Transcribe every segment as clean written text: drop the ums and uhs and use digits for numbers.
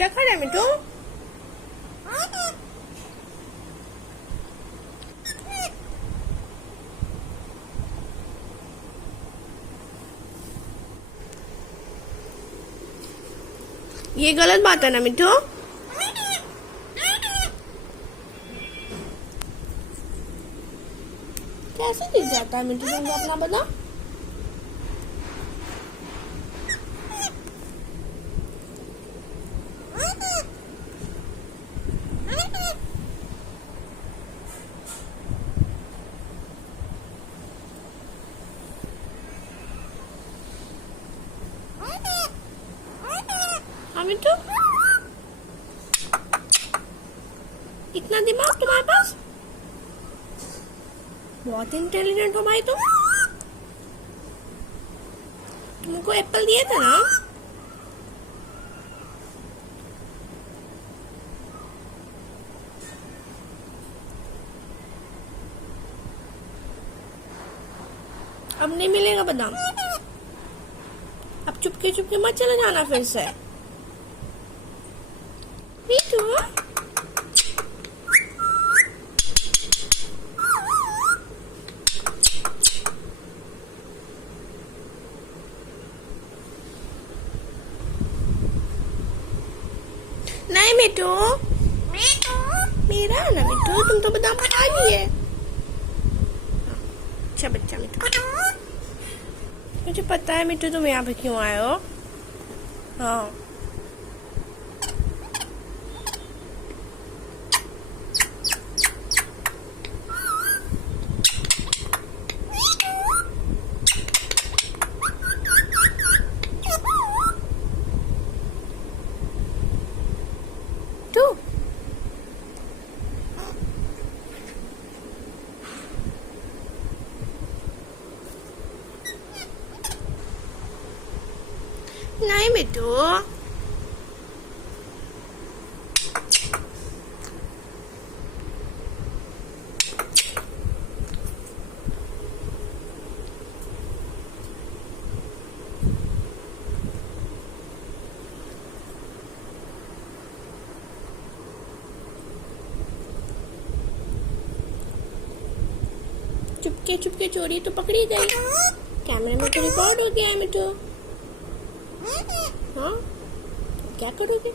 क्या खा रहा है मिठू? ये गलत बात है ना मिठू? कैसे गिर जाता है मिठू? तुम अपना बता। हाँ मिठू, इतना दिमाग तुम्हारे पास? बहुत इंटेलिजेंट हो भाई तुम। तुमको एप्पल दिए थे ना? अब नहीं मिलेगा बादाम। अब चुपके चुपके मत चले जाना फिर से। मिठू, नहीं मिठू, मेरा ना मिठू, तुम तो बादाम खा लिए। अच्छा बच्चा मिठू। मुझे पता है मिठू तुम यहाँ पे क्यों आए हो। हाँ, तू नहीं मिठू, चुपके चुपके चोरी तो पकड़ी गई। कैमरे में तो रिकॉर्ड हो गया है मिठू। हाँ, क्या करोगे?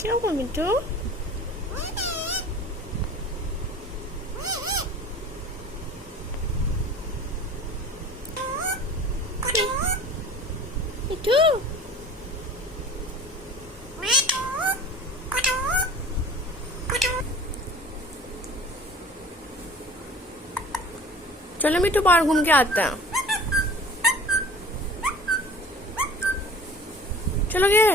क्या हुआ मिठू? मिठू, चलो मिठू बाहर घूम के आते हैं। चलोगे?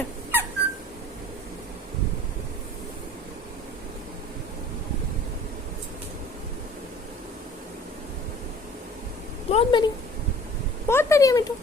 बहुत बढ़िया मिठू।